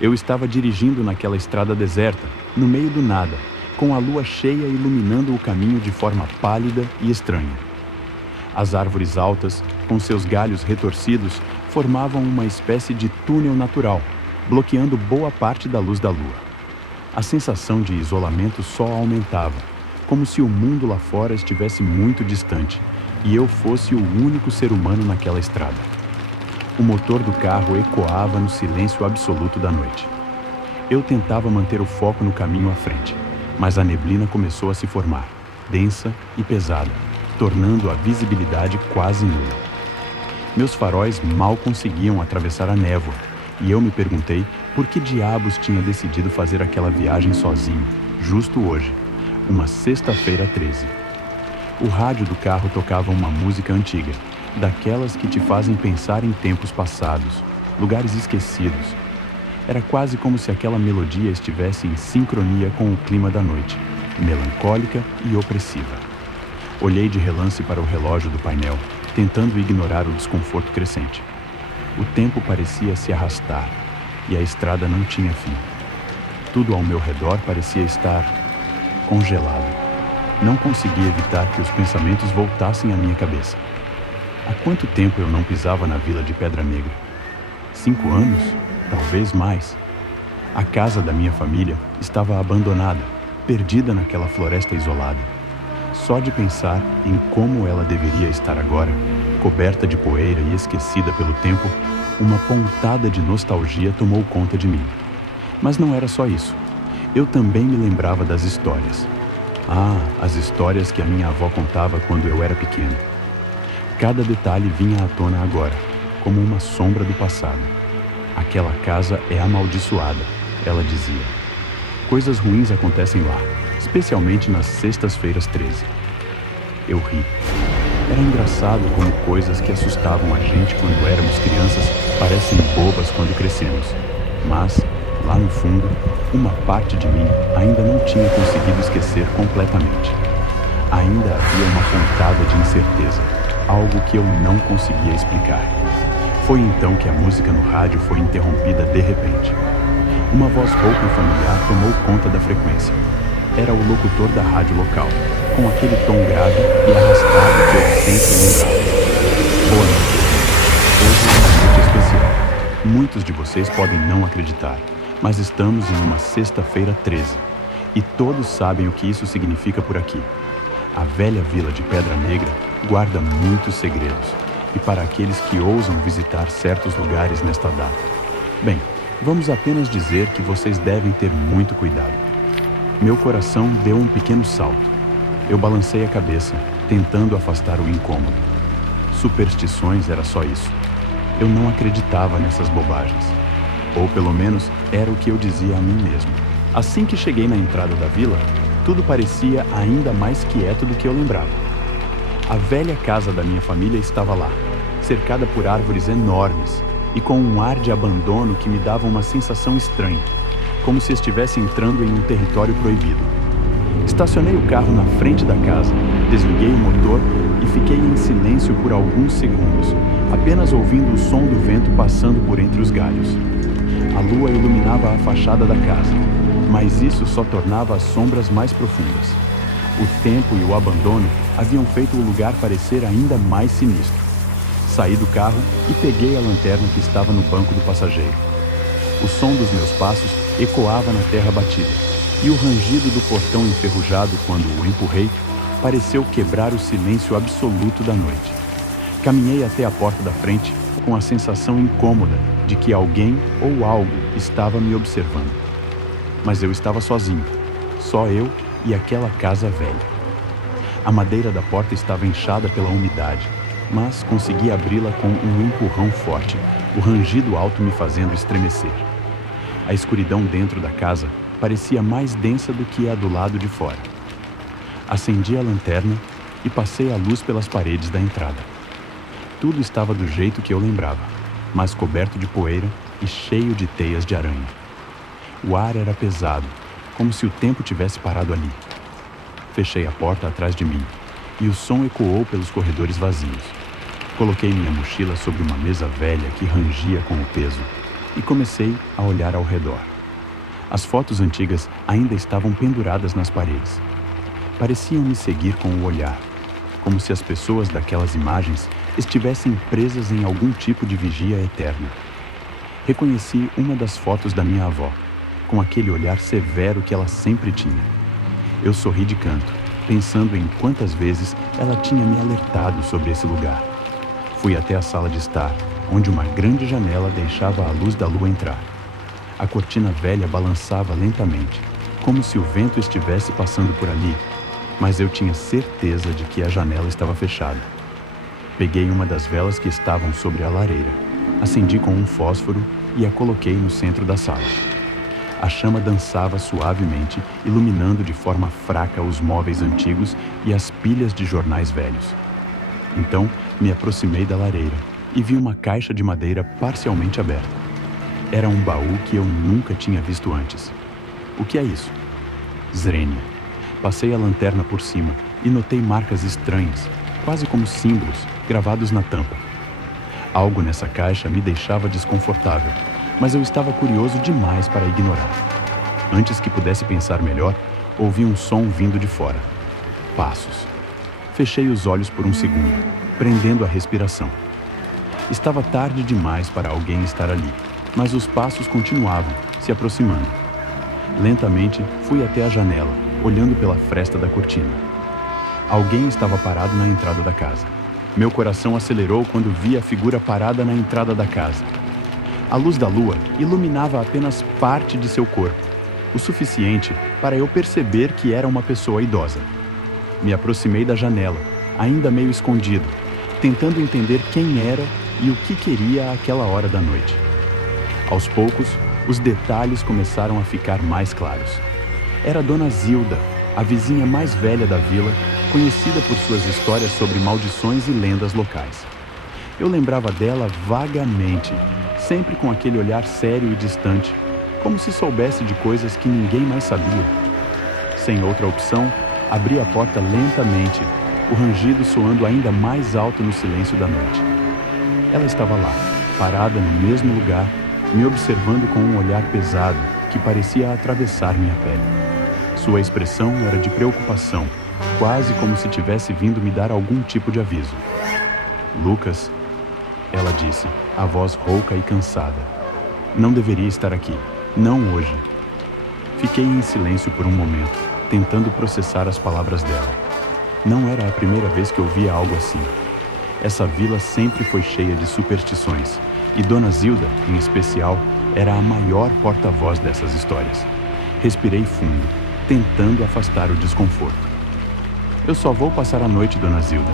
Eu estava dirigindo naquela estrada deserta, no meio do nada, com a lua cheia iluminando o caminho de forma pálida e estranha. As árvores altas, com seus galhos retorcidos, formavam uma espécie de túnel natural, bloqueando boa parte da luz da lua. A sensação de isolamento só aumentava, como se o mundo lá fora estivesse muito distante e eu fosse o único ser humano naquela estrada. O motor do carro ecoava no silêncio absoluto da noite. Eu tentava manter o foco no caminho à frente, mas a neblina começou a se formar, densa e pesada, tornando a visibilidade quase nula. Meus faróis mal conseguiam atravessar a névoa, e eu me perguntei por que diabos tinha decidido fazer aquela viagem sozinho, justo hoje, uma sexta-feira 13. O rádio do carro tocava uma música antiga, daquelas que te fazem pensar em tempos passados, lugares esquecidos. Era quase como se aquela melodia estivesse em sincronia com o clima da noite, melancólica e opressiva. Olhei de relance para o relógio do painel, tentando ignorar o desconforto crescente. O tempo parecia se arrastar, e a estrada não tinha fim. Tudo ao meu redor parecia estar congelado. Não conseguia evitar que os pensamentos voltassem à minha cabeça. Há quanto tempo eu não pisava na vila de Pedra Negra? 5 anos? Talvez mais. A casa da minha família estava abandonada, perdida naquela floresta isolada. Só de pensar em como ela deveria estar agora, coberta de poeira e esquecida pelo tempo, uma pontada de nostalgia tomou conta de mim. Mas não era só isso. Eu também me lembrava das histórias. As histórias que a minha avó contava quando eu era pequeno. Cada detalhe vinha à tona agora, como uma sombra do passado. Aquela casa é amaldiçoada, ela dizia. Coisas ruins acontecem lá, especialmente nas sextas-feiras 13. Eu ri. Era engraçado como coisas que assustavam a gente quando éramos crianças parecem bobas quando crescemos. Mas, lá no fundo, uma parte de mim ainda não tinha conseguido esquecer completamente. Ainda havia uma pontada de incerteza, algo que eu não conseguia explicar. Foi então que a música no rádio foi interrompida de repente. Uma voz rouca e familiar tomou conta da frequência. Era o locutor da rádio local, com aquele tom grave e arrastado que eu sempre lembrava. Boa noite. Hoje é uma noite especial. Muitos de vocês podem não acreditar, mas estamos em uma sexta-feira 13. E todos sabem o que isso significa por aqui. A velha vila de Pedra Negra guarda muitos segredos, e para aqueles que ousam visitar certos lugares nesta data. Bem, vamos apenas dizer que vocês devem ter muito cuidado. Meu coração deu um pequeno salto. Eu balancei a cabeça, tentando afastar o incômodo. Superstições era só isso. Eu não acreditava nessas bobagens. Ou pelo menos era o que eu dizia a mim mesmo. Assim que cheguei na entrada da vila, tudo parecia ainda mais quieto do que eu lembrava. A velha casa da minha família estava lá, cercada por árvores enormes e com um ar de abandono que me dava uma sensação estranha, como se estivesse entrando em um território proibido. Estacionei o carro na frente da casa, desliguei o motor e fiquei em silêncio por alguns segundos, apenas ouvindo o som do vento passando por entre os galhos. A lua iluminava a fachada da casa, mas isso só tornava as sombras mais profundas. O tempo e o abandono haviam feito o lugar parecer ainda mais sinistro. Saí do carro e peguei a lanterna que estava no banco do passageiro. O som dos meus passos ecoava na terra batida, e o rangido do portão enferrujado quando o empurrei pareceu quebrar o silêncio absoluto da noite. Caminhei até a porta da frente com a sensação incômoda de que alguém ou algo estava me observando. Mas eu estava sozinho, só eu e aquela casa velha. A madeira da porta estava inchada pela umidade, mas consegui abri-la com um empurrão forte, o rangido alto me fazendo estremecer. A escuridão dentro da casa parecia mais densa do que a do lado de fora. Acendi a lanterna e passei a luz pelas paredes da entrada. Tudo estava do jeito que eu lembrava, mas coberto de poeira e cheio de teias de aranha. O ar era pesado, como se o tempo tivesse parado ali. Fechei a porta atrás de mim e o som ecoou pelos corredores vazios. Coloquei minha mochila sobre uma mesa velha que rangia com o peso. e comecei a olhar ao redor. As fotos antigas ainda estavam penduradas nas paredes. Pareciam me seguir com o olhar, como se as pessoas daquelas imagens estivessem presas em algum tipo de vigia eterna. Reconheci uma das fotos da minha avó, com aquele olhar severo que ela sempre tinha. Eu sorri de canto, pensando em quantas vezes ela tinha me alertado sobre esse lugar. Fui até a sala de estar, onde uma grande janela deixava a luz da lua entrar. A cortina velha balançava lentamente, como se o vento estivesse passando por ali, mas eu tinha certeza de que a janela estava fechada. Peguei uma das velas que estavam sobre a lareira, acendi com um fósforo e a coloquei no centro da sala. A chama dançava suavemente, iluminando de forma fraca os móveis antigos e as pilhas de jornais velhos. Então, me aproximei da lareira e vi uma caixa de madeira parcialmente aberta. Era um baú que eu nunca tinha visto antes. O que é isso? Zrenia. Passei a lanterna por cima e notei marcas estranhas, quase como símbolos, gravados na tampa. Algo nessa caixa me deixava desconfortável, mas eu estava curioso demais para ignorar. Antes que pudesse pensar melhor, ouvi um som vindo de fora. Passos. Fechei os olhos por um segundo, prendendo a respiração. Estava tarde demais para alguém estar ali, mas os passos continuavam, se aproximando. Lentamente, fui até a janela, olhando pela fresta da cortina. Alguém estava parado na entrada da casa. Meu coração acelerou quando vi a figura parada na entrada da casa. A luz da lua iluminava apenas parte de seu corpo, o suficiente para eu perceber que era uma pessoa idosa. Me aproximei da janela, ainda meio escondido, tentando entender quem era e o que queria àquela hora da noite. Aos poucos, os detalhes começaram a ficar mais claros. Era Dona Zilda, a vizinha mais velha da vila, conhecida por suas histórias sobre maldições e lendas locais. Eu lembrava dela vagamente, sempre com aquele olhar sério e distante, como se soubesse de coisas que ninguém mais sabia. Sem outra opção, abri a porta lentamente, o rangido soando ainda mais alto no silêncio da noite. Ela estava lá, parada no mesmo lugar, me observando com um olhar pesado que parecia atravessar minha pele. Sua expressão era de preocupação, quase como se tivesse vindo me dar algum tipo de aviso. Lucas, ela disse, a voz rouca e cansada. Não deveria estar aqui. Não hoje. Fiquei em silêncio por um momento, tentando processar as palavras dela. Não era a primeira vez que ouvia algo assim. Essa vila sempre foi cheia de superstições, e Dona Zilda, em especial, era a maior porta-voz dessas histórias. Respirei fundo, tentando afastar o desconforto. Eu só vou passar a noite, Dona Zilda.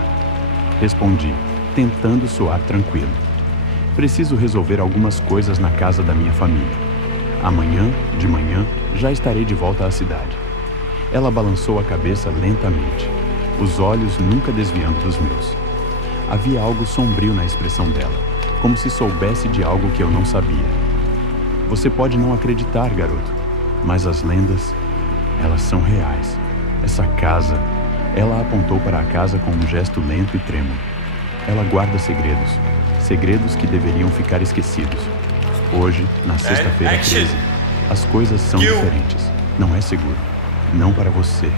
Respondi, tentando soar tranquilo. Preciso resolver algumas coisas na casa da minha família. Amanhã, de manhã, já estarei de volta à cidade. Ela balançou a cabeça lentamente, os olhos nunca desviando dos meus. Havia algo sombrio na expressão dela, como se soubesse de algo que eu não sabia. Você pode não acreditar, garoto, mas as lendas, elas são reais. Essa casa, ela apontou para a casa com um gesto lento e trêmulo. Ela guarda segredos, segredos que deveriam ficar esquecidos. Hoje, na sexta-feira 13, as coisas são diferentes. Não é seguro. Não para você.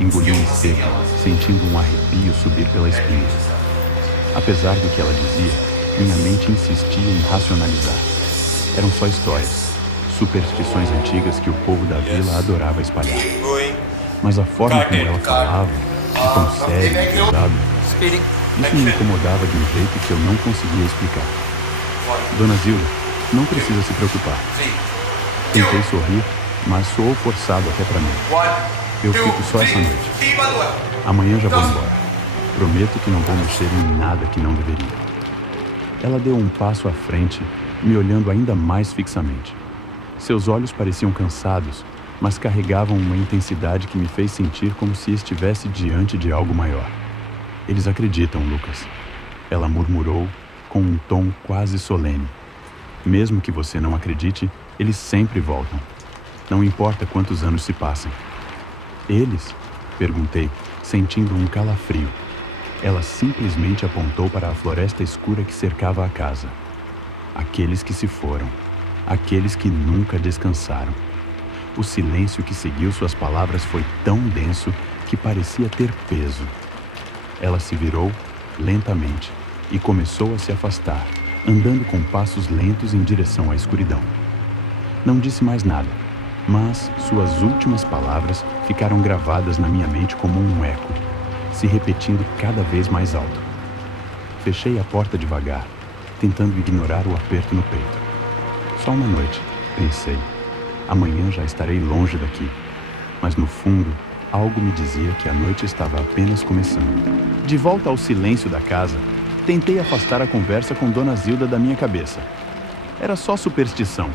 Engoli em seco, sentindo um arrepio subir pela espinha. Apesar do que ela dizia, minha mente insistia em racionalizar. Eram só histórias, superstições antigas que o povo da vila adorava espalhar. Mas a forma como ela falava, de tão sério e pesado, isso me incomodava de um jeito que eu não conseguia explicar. Dona Zilda, não precisa se preocupar. Tentei sorrir, mas soou forçado até para mim. Eu fico só essa noite. Amanhã já vou embora. Prometo que não vou mexer em nada que não deveria. Ela deu um passo à frente, me olhando ainda mais fixamente. Seus olhos pareciam cansados, mas carregavam uma intensidade que me fez sentir como se estivesse diante de algo maior. Eles acreditam, Lucas. Ela murmurou com um tom quase solene. Mesmo que você não acredite, eles sempre voltam. Não importa quantos anos se passem. Eles? Perguntei, sentindo um calafrio. Ela simplesmente apontou para a floresta escura que cercava a casa. Aqueles que se foram. aqueles que nunca descansaram. O silêncio que seguiu suas palavras foi tão denso que parecia ter peso. Ela se virou lentamente e começou a se afastar, andando com passos lentos em direção à escuridão. Não disse mais nada, mas suas últimas palavras ficaram gravadas na minha mente como um eco, se repetindo cada vez mais alto. Fechei a porta devagar, tentando ignorar o aperto no peito. Só uma noite, pensei. Amanhã já estarei longe daqui. Mas no fundo, algo me dizia que a noite estava apenas começando. De volta ao silêncio da casa, tentei afastar a conversa com Dona Zilda da minha cabeça. Era só superstição,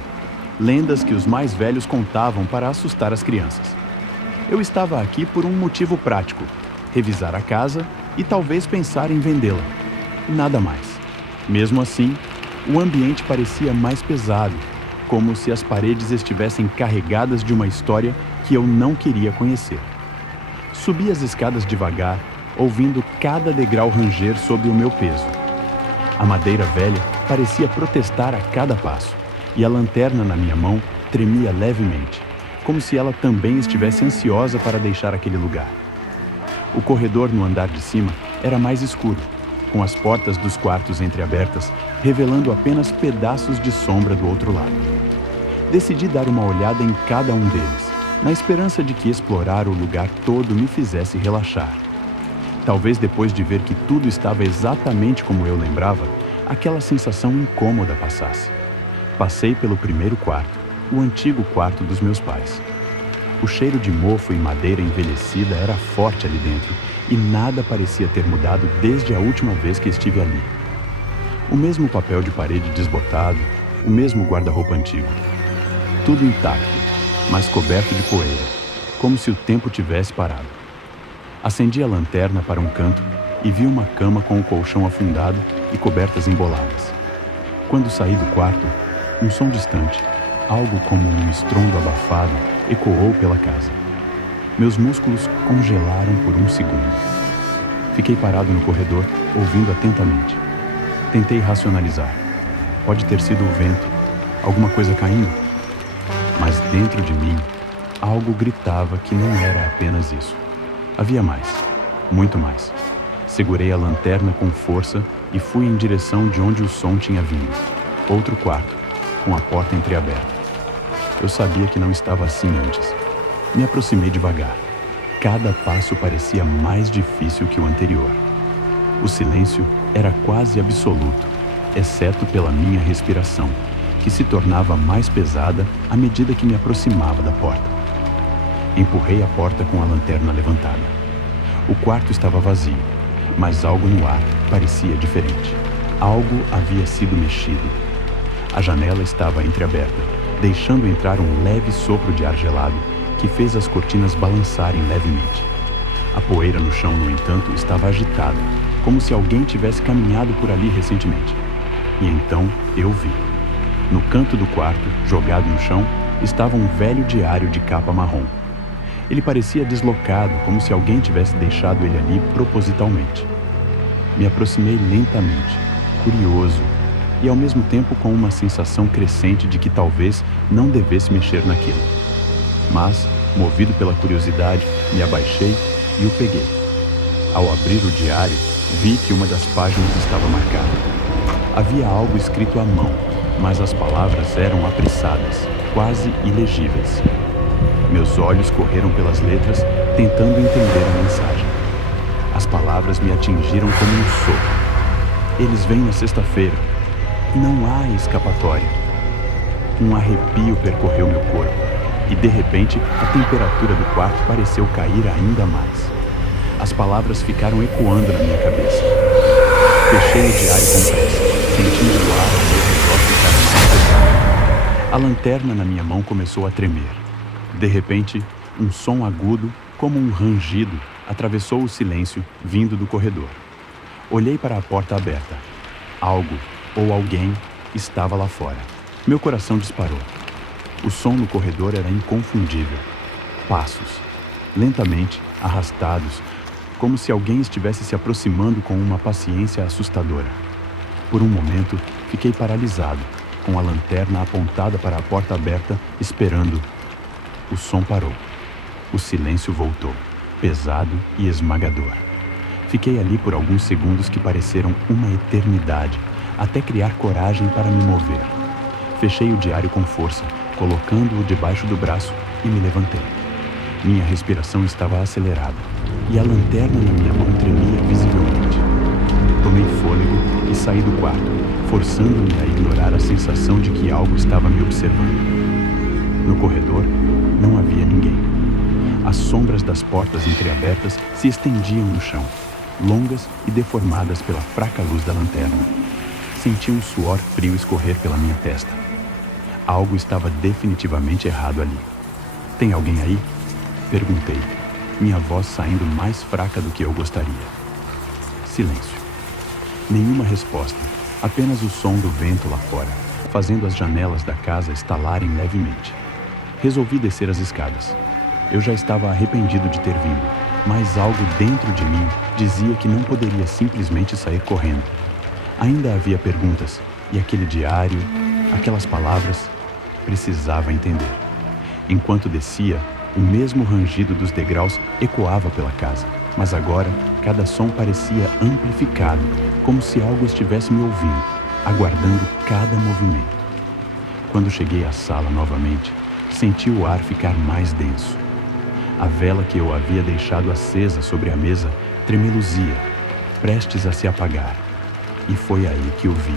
lendas que os mais velhos contavam para assustar as crianças. Eu estava aqui por um motivo prático: revisar a casa e talvez pensar em vendê-la. Nada mais. Mesmo assim, o ambiente parecia mais pesado, como se as paredes estivessem carregadas de uma história que eu não queria conhecer. Subi as escadas devagar, ouvindo cada degrau ranger sob o meu peso. A madeira velha parecia protestar a cada passo, e a lanterna na minha mão tremia levemente, como se ela também estivesse ansiosa para deixar aquele lugar. O corredor no andar de cima era mais escuro, com as portas dos quartos entreabertas, revelando apenas pedaços de sombra do outro lado. Decidi dar uma olhada em cada um deles, na esperança de que explorar o lugar todo me fizesse relaxar. Talvez depois de ver que tudo estava exatamente como eu lembrava, aquela sensação incômoda passasse. Passei pelo primeiro quarto, o antigo quarto dos meus pais. O cheiro de mofo e madeira envelhecida era forte ali dentro, e nada parecia ter mudado desde a última vez que estive ali. O mesmo papel de parede desbotado, o mesmo guarda-roupa antigo. Tudo intacto, mas coberto de poeira, como se o tempo tivesse parado. Acendi a lanterna para um canto e vi uma cama com o colchão afundado e cobertas emboladas. Quando saí do quarto, um som distante, algo como um estrondo abafado, ecoou pela casa. Meus músculos congelaram por um segundo. Fiquei parado no corredor, ouvindo atentamente. Tentei racionalizar. Pode ter sido o vento, alguma coisa caindo. Mas dentro de mim, algo gritava que não era apenas isso. Havia mais, muito mais. Segurei a lanterna com força e fui em direção de onde o som tinha vindo. Outro quarto, com a porta entreaberta. Eu sabia que não estava assim antes. Me aproximei devagar. Cada passo parecia mais difícil que o anterior. O silêncio era quase absoluto, exceto pela minha respiração, que se tornava mais pesada à medida que me aproximava da porta. Empurrei a porta com a lanterna levantada. O quarto estava vazio, mas algo no ar parecia diferente. Algo havia sido mexido. A janela estava entreaberta, deixando entrar um leve sopro de ar gelado que fez as cortinas balançarem levemente. A poeira no chão, no entanto, estava agitada, como se alguém tivesse caminhado por ali recentemente. E então eu vi. No canto do quarto, jogado no chão, estava um velho diário de capa marrom. Ele parecia deslocado, como se alguém tivesse deixado ele ali propositalmente. Me aproximei lentamente, curioso, e ao mesmo tempo com uma sensação crescente de que talvez não devesse mexer naquilo. Mas, movido pela curiosidade, me abaixei e o peguei. Ao abrir o diário, vi que uma das páginas estava marcada. Havia algo escrito à mão, mas as palavras eram apressadas, quase ilegíveis. Meus olhos correram pelas letras, tentando entender a mensagem. As palavras me atingiram como um sopro. Eles vêm na sexta-feira. Não há escapatória. Um arrepio percorreu meu corpo, e de repente a temperatura do quarto pareceu cair ainda mais. As palavras ficaram ecoando na minha cabeça. Fechei o diário com pressa, sentindo o ar ao meu redor ficar mais pesado. A lanterna na minha mão começou a tremer. De repente, um som agudo, como um rangido, atravessou o silêncio vindo do corredor. Olhei para a porta aberta. Algo, ou alguém, estava lá fora. Meu coração disparou. O som no corredor era inconfundível. Passos, lentamente, arrastados, como se alguém estivesse se aproximando com uma paciência assustadora. Por um momento, fiquei paralisado, com a lanterna apontada para a porta aberta, esperando. O som parou. O silêncio voltou, pesado e esmagador. Fiquei ali por alguns segundos que pareceram uma eternidade, até criar coragem para me mover. Fechei o diário com força, colocando-o debaixo do braço e me levantei. Minha respiração estava acelerada e a lanterna na minha mão tremia visivelmente. Tomei fôlego e saí do quarto, forçando-me a ignorar a sensação de que algo estava me observando. No corredor, não havia ninguém. As sombras das portas entreabertas se estendiam no chão, longas e deformadas pela fraca luz da lanterna. Senti um suor frio escorrer pela minha testa. Algo estava definitivamente errado ali. "Tem alguém aí?" Perguntei, minha voz saindo mais fraca do que eu gostaria. Silêncio. Nenhuma resposta, apenas o som do vento lá fora, fazendo as janelas da casa estalarem levemente. Resolvi descer as escadas. Eu já estava arrependido de ter vindo, mas algo dentro de mim dizia que não poderia simplesmente sair correndo. Ainda havia perguntas, e aquele diário, aquelas palavras, precisava entender. Enquanto descia, o mesmo rangido dos degraus ecoava pela casa, mas agora cada som parecia amplificado, como se algo estivesse me ouvindo, aguardando cada movimento. Quando cheguei à sala novamente, senti o ar ficar mais denso. A vela que eu havia deixado acesa sobre a mesa tremeluzia, prestes a se apagar. E foi aí que o vi.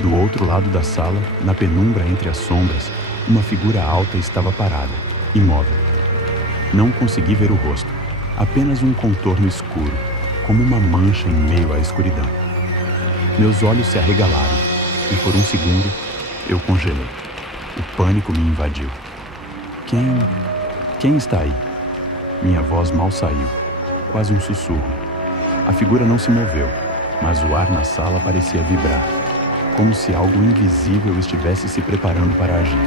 Do outro lado da sala, na penumbra entre as sombras, uma figura alta estava parada, imóvel. Não consegui ver o rosto, apenas um contorno escuro, como uma mancha em meio à escuridão. Meus olhos se arregalaram e por um segundo eu congelei. O pânico me invadiu. Quem está aí? Minha voz mal saiu, quase um sussurro. A figura não se moveu, mas o ar na sala parecia vibrar, como se algo invisível estivesse se preparando para agir.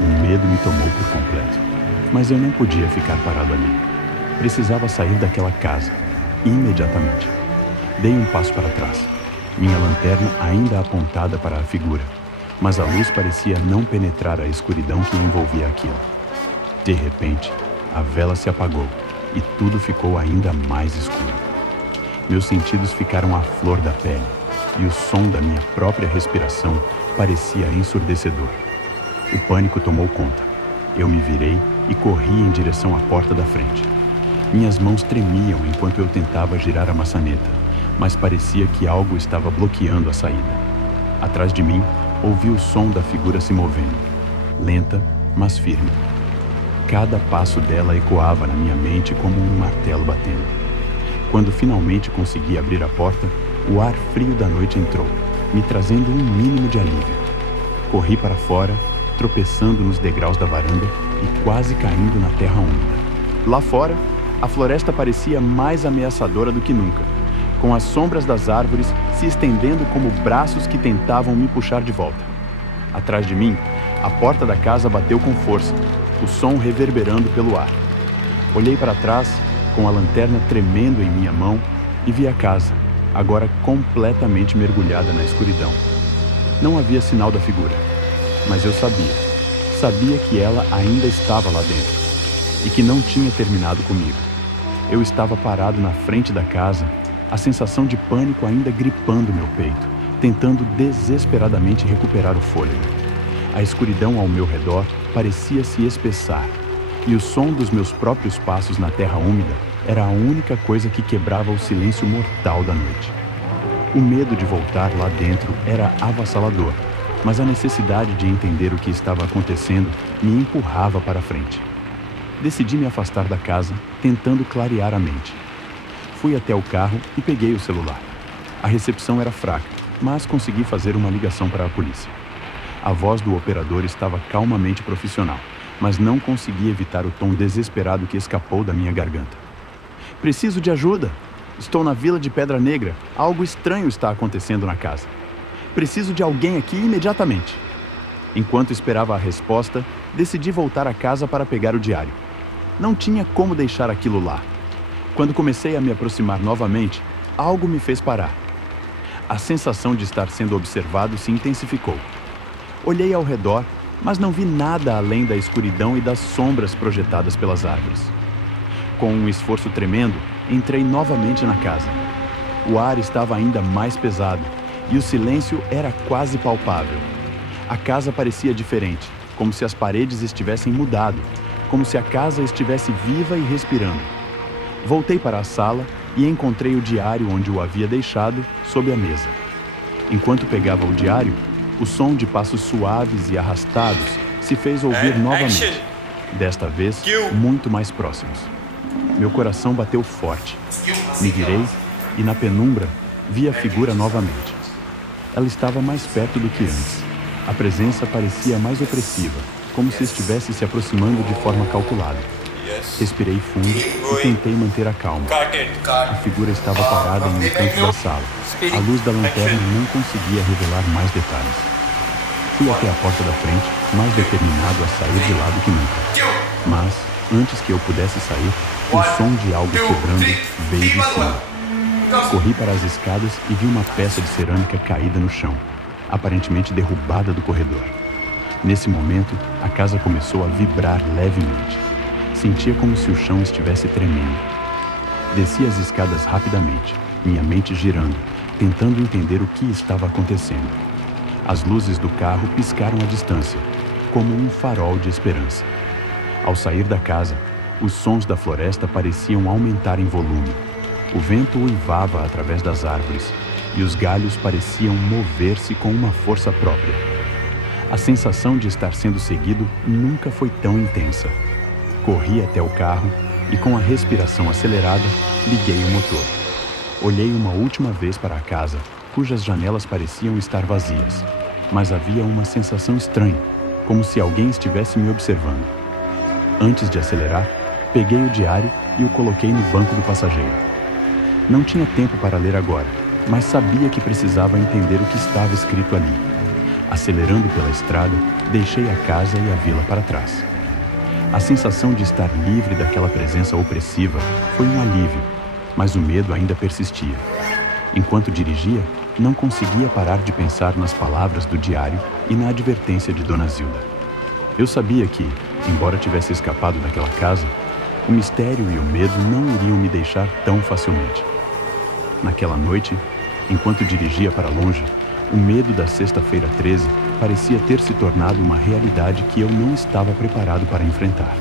O medo me tomou por completo, mas eu não podia ficar parado ali. Precisava sair daquela casa, imediatamente. Dei um passo para trás, minha lanterna ainda apontada para a figura, mas a luz parecia não penetrar a escuridão que envolvia aquilo. De repente, a vela se apagou e tudo ficou ainda mais escuro. Meus sentidos ficaram à flor da pele e o som da minha própria respiração parecia ensurdecedor. O pânico tomou conta. Eu me virei e corri em direção à porta da frente. Minhas mãos tremiam enquanto eu tentava girar a maçaneta, mas parecia que algo estava bloqueando a saída. Atrás de mim, ouvi o som da figura se movendo, lenta, mas firme. Cada passo dela ecoava na minha mente como um martelo batendo. Quando finalmente consegui abrir a porta, o ar frio da noite entrou, me trazendo um mínimo de alívio. Corri para fora, tropeçando nos degraus da varanda e quase caindo na terra úmida. Lá fora, a floresta parecia mais ameaçadora do que nunca, com as sombras das árvores se estendendo como braços que tentavam me puxar de volta. Atrás de mim, a porta da casa bateu com força, o som reverberando pelo ar. Olhei para trás, com a lanterna tremendo em minha mão, e vi a casa, agora completamente mergulhada na escuridão. Não havia sinal da figura, mas eu sabia que ela ainda estava lá dentro, e que não tinha terminado comigo. Eu estava parado na frente da casa, a sensação de pânico ainda gripando meu peito, tentando desesperadamente recuperar o fôlego. A escuridão ao meu redor parecia se espessar, e o som dos meus próprios passos na terra úmida era a única coisa que quebrava o silêncio mortal da noite. O medo de voltar lá dentro era avassalador, mas a necessidade de entender o que estava acontecendo me empurrava para frente. Decidi me afastar da casa, tentando clarear a mente. Fui até o carro e peguei o celular. A recepção era fraca, mas consegui fazer uma ligação para a polícia. A voz do operador estava calmamente profissional, mas não consegui evitar o tom desesperado que escapou da minha garganta. "Preciso de ajuda! Estou na Vila de Pedra Negra. Algo estranho está acontecendo na casa. Preciso de alguém aqui imediatamente." Enquanto esperava a resposta, decidi voltar a casa para pegar o diário. Não tinha como deixar aquilo lá. Quando comecei a me aproximar novamente, algo me fez parar. A sensação de estar sendo observado se intensificou. Olhei ao redor, mas não vi nada além da escuridão e das sombras projetadas pelas árvores. Com um esforço tremendo, entrei novamente na casa. O ar estava ainda mais pesado e o silêncio era quase palpável. A casa parecia diferente, como se as paredes estivessem mudado, como se a casa estivesse viva e respirando. Voltei para a sala e encontrei o diário onde o havia deixado, sob a mesa. Enquanto pegava o diário, o som de passos suaves e arrastados se fez ouvir novamente, desta vez muito mais próximos. Meu coração bateu forte. Me virei e, na penumbra, vi a figura novamente. Ela estava mais perto do que antes. A presença parecia mais opressiva, como se estivesse se aproximando de forma calculada. Respirei fundo e tentei manter a calma. A figura estava parada em um canto da sala. A luz da lanterna não conseguia revelar mais detalhes. Fui até a porta da frente, mais determinado a sair de lá do que nunca. Mas, antes que eu pudesse sair, o som de algo quebrando veio de cima. Corri para as escadas e vi uma peça de cerâmica caída no chão, aparentemente derrubada do corredor. Nesse momento, a casa começou a vibrar levemente. Sentia como se o chão estivesse tremendo. Desci as escadas rapidamente, minha mente girando, tentando entender o que estava acontecendo. As luzes do carro piscaram à distância, como um farol de esperança. Ao sair da casa, os sons da floresta pareciam aumentar em volume. O vento uivava através das árvores e os galhos pareciam mover-se com uma força própria. A sensação de estar sendo seguido nunca foi tão intensa. Corri até o carro e, com a respiração acelerada, liguei o motor. Olhei uma última vez para a casa, cujas janelas pareciam estar vazias, mas havia uma sensação estranha, como se alguém estivesse me observando. Antes de acelerar, peguei o diário e o coloquei no banco do passageiro. Não tinha tempo para ler agora, mas sabia que precisava entender o que estava escrito ali. Acelerando pela estrada, deixei a casa e a vila para trás. A sensação de estar livre daquela presença opressiva foi um alívio, mas o medo ainda persistia. Enquanto dirigia, não conseguia parar de pensar nas palavras do diário e na advertência de Dona Zilda. Eu sabia que, embora tivesse escapado daquela casa, o mistério e o medo não iriam me deixar tão facilmente. Naquela noite, enquanto dirigia para longe, o medo da sexta-feira 13 parecia ter se tornado uma realidade que eu não estava preparado para enfrentar.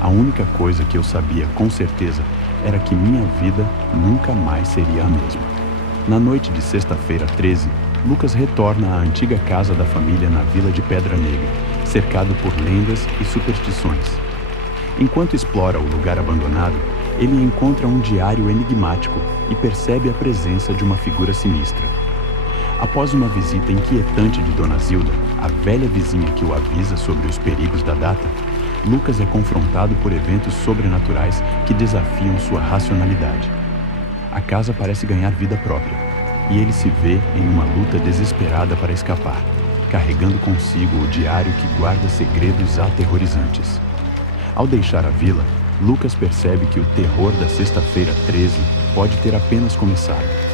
A única coisa que eu sabia com certeza era que minha vida nunca mais seria a mesma. Na noite de sexta-feira 13, Lucas retorna à antiga casa da família na vila de Pedra Negra, cercado por lendas e superstições. Enquanto explora o lugar abandonado, ele encontra um diário enigmático e percebe a presença de uma figura sinistra. Após uma visita inquietante de Dona Zilda, a velha vizinha que o avisa sobre os perigos da data, Lucas é confrontado por eventos sobrenaturais que desafiam sua racionalidade. A casa parece ganhar vida própria, e ele se vê em uma luta desesperada para escapar, carregando consigo o diário que guarda segredos aterrorizantes. Ao deixar a vila, Lucas percebe que o terror da sexta-feira 13 pode ter apenas começado.